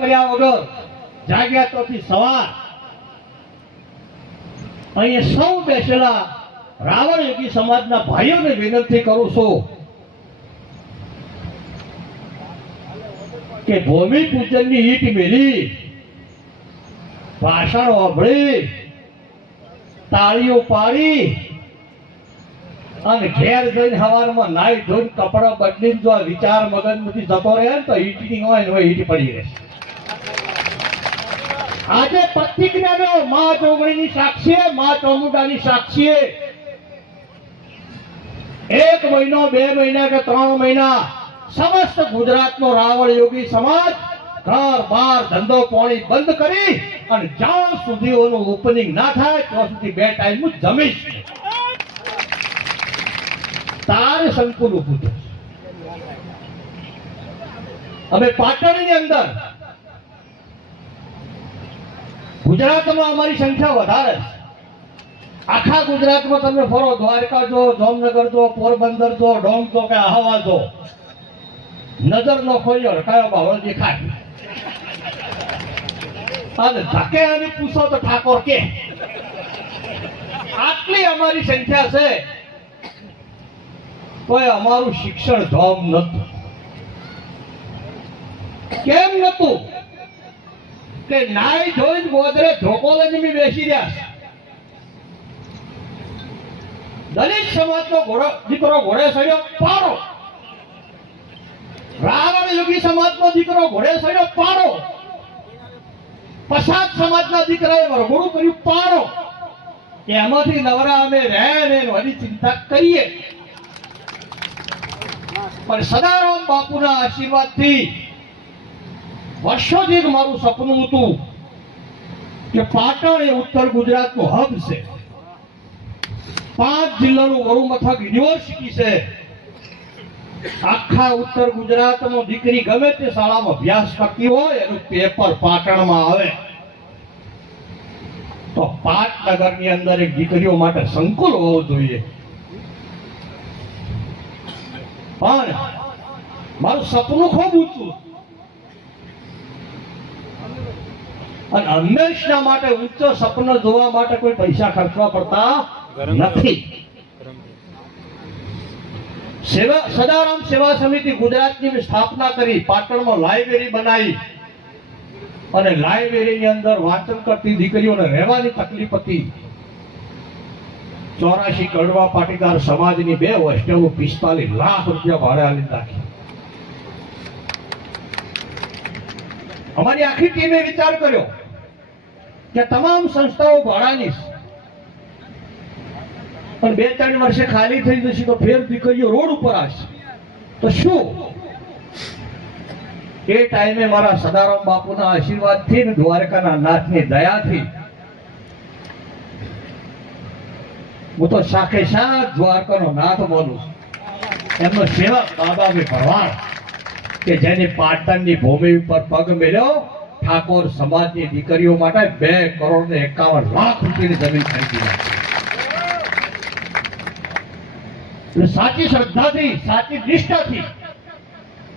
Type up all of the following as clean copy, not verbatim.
કર્યા વગર જાગ્યા તોથી સવાર અહીંયા સૌ બેસેલા રાવણ યોગી સમાજના ભાઈઓને વિનંતી કરું છું કે ભૂમિ પૂજનની ઈટ મેલી ભાષણ વાપરી તાળીઓ પાડી અને ઘેર જઈને સવારમાં નાઈ ધોઈને કપડા બદલીને જો વિચાર મગજમાંથી જતો રહે ને તો ઈટની હોય ને ઈટ પડી રહેશે. આજે પ્રતિજ્ઞાનો મા જોગણીની સાક્ષીએ, મા ચામુંડાની સાક્ષીએ 1 મહિનો 2 મહિના કે 3 મહિના સમસ્ત ગુજરાતનો રાવણ યોગી સમાજ ઘર બાર ધંધો પાણી બંધ કરી અને જ્યાં સુધી ઓનું ઓપનિંગ ના થાય ત્યાં સુધી 2 ટાઈમ જમીશ તારે સંકુલ ઉભું થશે. હવે પાટણની અંદર ગુજરાતમાં અમારી સંખ્યા વધારે છે. આખા ગુજરાતમાં તમે ફરો, દ્વારકા જો, જામનગર જો, પોરબંદર જો, ડોંગ જો કે આહવા જો, નજર નો કોઈ અડકાયો બાવળો દેખાય અને ધકે અને પૂછો તો ઠાકોર કે આટલી અમારી સંખ્યા છે તોય અમારું શિક્ષણ ધામ નતું. કેમ નતું કે નાઈ ધોઈને ગોદરે ધોકો લઈને બેસી રહ્યા. દલિત સમાજનો દીકરો ઘોડે સડ્યો પાડો, રાવણ યોગી સમાજનો દીકરો ઘોડે સડ્યો પાડો, પછાત સમાજના દીકરાએ વરઘોડું કર્યું પાડો. એમાંથી નવરા અમે રહે વળી ચિંતા કરીએ. પણ સદારામ બાપુના આશીર્વાદથી વર્ષોથી મારું સપનું હતું કે પાટણ એ ઉત્તર ગુજરાતનું હબ છે. 5 જિલ્લાનું વડું મથક યુનિવર્સિટી છે. આખા ઉત્તર ગુજરાતમાં દીકરી ગમે તે શાળામાં અભ્યાસ કરતી હોય એનું પેપર પાટણમાં આવે તો પાટનગરની અંદર એક દીકરીઓ માટે સંકુલ હોવું જોઈએ. પણ મારું સપનું ખૂબ ઊંચું અને હંમેશા માટે ઊંચો સપનો જોવા માટે કોઈ પૈસા ખર્ચવા પડતા નથી. સદારામ સેવા સમિતિ ગુજરાતની સ્થાપના કરી, પાટણમાં લાઇબ્રેરી બનાવી અને લાઇબ્રેરીની અંદર વાંચન કરતી દીકરીઓને રહેવાની તકલીફ હતી. 84 કડવા પાટીદાર સમાજની 2 હોસ્ટેલો 45 લાખ રૂપિયા ભાડે આલી નાખી. અમારી આખી ટીમે વિચાર કર્યો કે તમામ સંસ્થાઓ ભાડાની પણ 2-3 વર્ષે ખાલી થઈ જશે તો ફેર દીકરીઓ રોડ ઉપર આવશે તો શું? એ ટાઈમે મારા સદારામ બાપુના આશીર્વાદથી ને દ્વારકાના નાથની દયાથી હું તો સાખે સાથ દ્વારકાનો નાથ બોલું. એમનો સેવક બાબાભાઈ ભરવાડ કે જેની પાટણની ભૂમિ ઉપર પગ મેલ્યો, ઠાકોર સમાજની દીકરીઓ માટે 2 કરોડ ને 51 લાખ રૂપિયાની જમીન ખરીદી નાખી. સાચી શ્રદ્ધાથી, સાચી નિષ્ઠાથી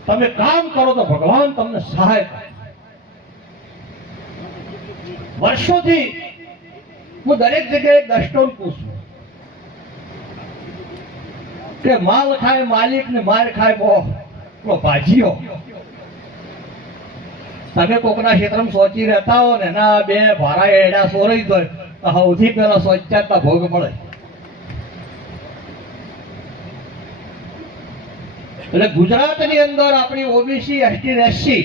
તમે કામ કરો તો ભગવાન તમને સહાય કરે. વર્ષોથી હું દરેક જગ્યાએ દસ્ટોન પૂછું કે માલ ખાય માલિક ને માર ખાય બહુ ભાજીઓ. તમે કોકના ક્ષેત્રમાં સોચી રહેતા હો ને એના 2 ભારા એડા સોરાઈ જાય તો સૌથી પહેલા સોચ્યાતા ભોગ મળે. એટલે ગુજરાતની અંદર આપણી ઓબીસી, એસટી ને એસસી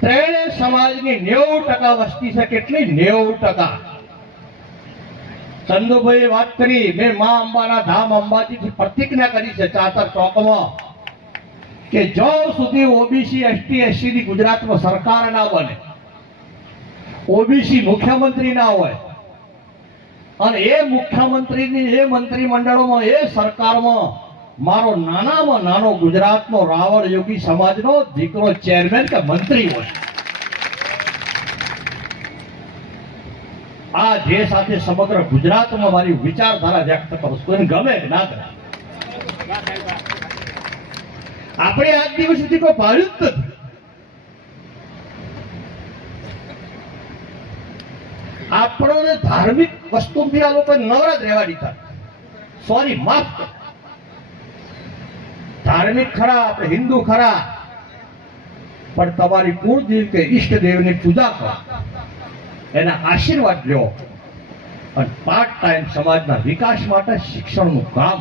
ત્રણેય સમાજની 90% વસ્તી છે. કેટલી? 90%. ચંદુભાઈ વાત કરી, મેં મા અંબાના ધામ અંબાજીથી પ્રતિજ્ઞા કરી છે ચાતર ચોકમાં કે જ્યાં સુધી ઓબીસી, એસટી, એસસી ની ગુજરાતમાં સરકાર ના બને, ઓબીસી મુખ્યમંત્રી ના હોય અને એ મુખ્યમંત્રીની એ મંત્રીમંડળોમાં એ સરકારમાં મારો નાનામાં નાનો ગુજરાતનો રાવણ યોગી સમાજનો દીકરો ચેરમેન કે મંત્રી હોય. આ જે સાથે સમગ્ર ગુજરાતમાં મારી વિચારધારા વ્યક્ત કરું છું. કોઈને ગમે કે ના ગમે, આપણે આજ દિવસ સુધી કોઈ ભાડ્યું જ નથી. આપણને ધાર્મિક વસ્તુથી આ લોકો નવરા જ રહેવા દીધા. સોરી, માફ કર. ધાર્મિક ખરા, આપણે હિન્દુ ખરા, પણ તમારી કુળદેવ કે ઈષ્ટદેવની પૂજા કરો, એના આશીર્વાદ લ્યો અને પાર્ટ ટાઈમ સમાજના વિકાસ માટે શિક્ષણનું કામ.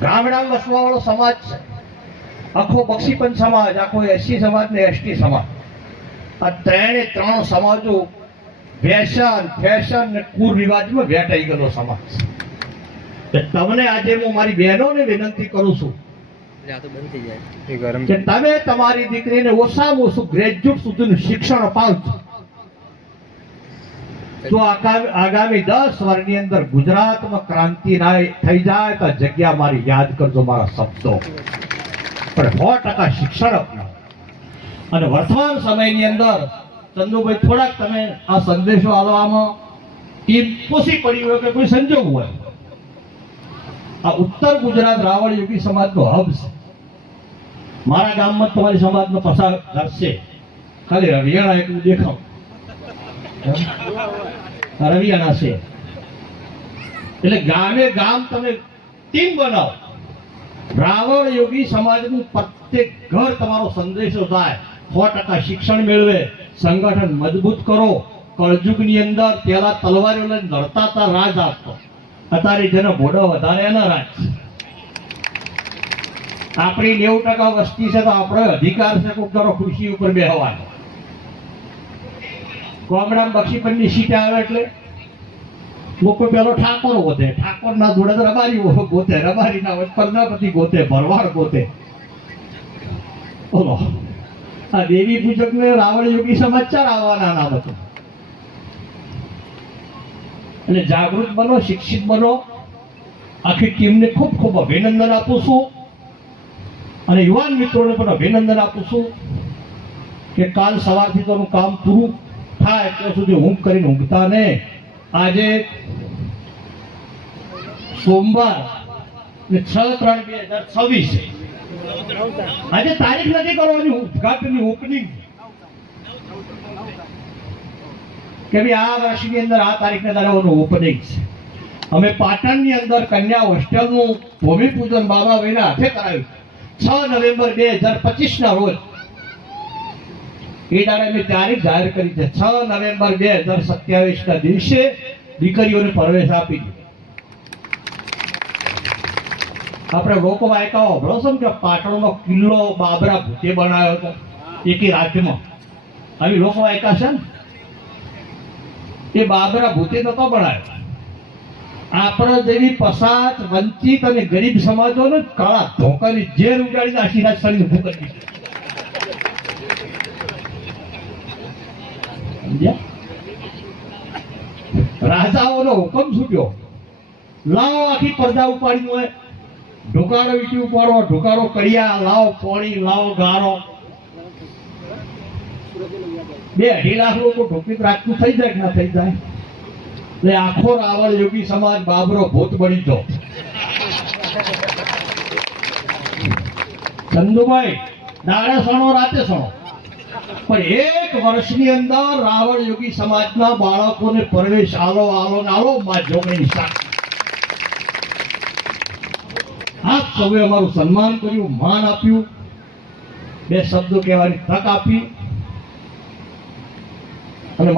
ગામડામાં વસવા વાળો સમાજ છે, આખો બક્ષીપંચ સમાજ, આખો એસસી સમાજ ને એસટી સમાજ, આ ત્રણ સમાજો વ્યસન, ફેશન ને કુરિવાજમાં વેટાઈ ગયેલો સમાજ છે. તમને આજે હું મારી બહેનોને વિનંતી કરું છું કે તમે તમારી દીકરીને ઓછામાં ઓછું ગ્રેજ્યુએટ સુધીનું શિક્ષણ અપાવજો. જો આગામી 10 વર્ષની અંદર ગુજરાતમાં ક્રાંતિ થઈ જાય તો જગ્યા મારી યાદ કરજો, મારા શબ્દો. પણ 100% શિક્ષણ અપનાવો. અને વર્તમાન સમયની અંદર ચંદુભાઈ થોડાક તમે આ સંદેશો આલવામાં પોસી પડી હોય કે કોઈ સંજોગ હોય, આ ઉત્તર ગુજરાત રાવળ યોગી સમાજનો હબ છે. મારા ગામમાં તમારી સમાજનો પસાર કરશે, ખાલી રવિયાણા એટલું દેખાવ, રવિયાણા છે એટલે ગામે ગામ તમે ટીમ બનાવો. રાવળ યોગી સમાજનું પ્રત્યેક ઘર તમારો સંદેશો થાય, 100% શિક્ષણ મેળવે, સંગઠન મજબૂત કરો. કળજુગની અંદર પેલા તલવારીઓ લઈને લડતા હતા, રાજ આપતો. અત્યારે જેનો ઘોડો વધારે એના રાજ. આપણી 90% વસ્તી છે તો આપણો અધિકાર છે કોક ધારો ખુરશી ઉપર બેહવાનો. ગામડામાં બક્ષીપંચની સીટ આવે એટલે લોકો પેલો ઠાકોર ગોતે, ઠાકોર ના જોડે રબારી ગોતે, રબારી ના પ્રજાપતિ ગોતે, ભરવાડ ગોતે. બોલો, આ દેવી પૂજક ને રાવળ યોગી સમાચાર આવવાના ના હતો. એટલે જાગૃત બનો, શિક્ષિત બનો. આખી ટીમને ખૂબ ખૂબ અભિનંદન આપું છું અને યુવાન મિત્રોને પણ અભિનંદન આપું છું કે કાલ સવારથી તો કામ પૂરું થાય ત્યાં સુધી ઊંઘ કરીને ઊંઘતા ને. આજે સોમવાર 6/3/2026 આજે તારીખ નથી કરવાની ઉદઘાટનની, ઓપનિંગ કે ભાઈ આ વર્ષની અંદર આ તારીખને દાડાઓનું ઓપનિંગ છે. અમે પાટણની અંદર કન્યા હોસ્ટેલનું ભૂમિપૂજન બાબાભાઈના હાથે કરાવ્યું 6 નવેમ્બર 2025 ના રોજ. એ દાડે મેં તારીખ જાહેર કરી છે, 6 નવેમ્બર 2027 ના દિવસે દીકરીઓને પ્રવેશ આપી દીધો. આપણે લોકો વાયકાઓ અભળો છો કે પાટણનો કિલ્લો બાબરા ભૂતે બનાવ્યો હતો એકી રાજ્યમાં. આવી લોકો વાયકા છે ને, એ બાબરા ભૂતે નતો બનાવ્યો. આપણા જેવી પસાત, વંચિત અને ગરીબ સમાજોને કાળા ધોકાની જેલ ઉગાડીને આશીર્વાદ સળી ઉભું કરી દીધું. રાજાઓનો હુકમ છૂટ્યો, લાવો આખી પડદા ઉપાડી હોય, ઢોકારો ઈટી ઉપાડો, ઢોકારો કડિયા, લાવો પોણી, લાવો ગારો. 2-2.5 લાખ લોકો ઢોકી રાખતું થઈ જાય કે ના થઈ જાય. એટલે આખો રાવળ યોગી સમાજ બાબરો ભૂત બની ગયો. ચંદુભાઈ દાડે સણો રાતે સણો, પણ 1 વર્ષની અંદર રાવળ યોગી સમાજના બાળકોને પ્રવેશ આલો માં જોગણી સાક્ષી. આપ સૌએ અમારું સન્માન કર્યું, માન આપ્યું, 2 શબ્દો કહેવાની તક આપી અને